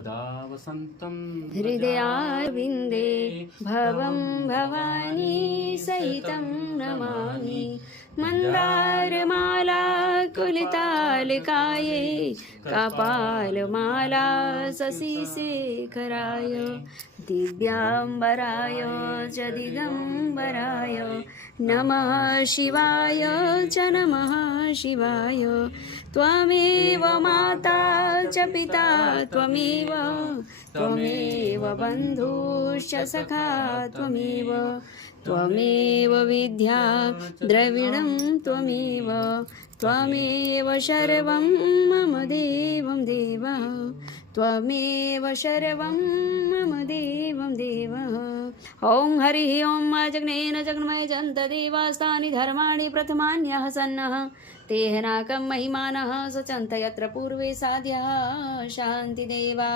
सदा वसन्तं हृदयारविन्दे भवं भवानी सहितं नमामि। मन्दारमाला कुलितालकाये कपालमाला शशिशेखराय दिव्याम्बराय च दिगम्बराय नमः शिवाय च नमः शिवाय। त्वमेव माता च पिता त्वमेव त्वमेव बन्धुश्च सखा त्वमेव त्वमेव विद्या द्रविणं त्वमेव त्वमेव सर्वं मम देवं देव त्वमेव सर्वं मम देवं देव। ॐ हरिः ॐ अजग्नेन जग्मय जन्तदेवास्तानि धर्माणि प्रथमान्यः सन्नः तेह नाकं महिमानः सचन्त यत्र पूर्वे साध्यः शान्तिदेवा।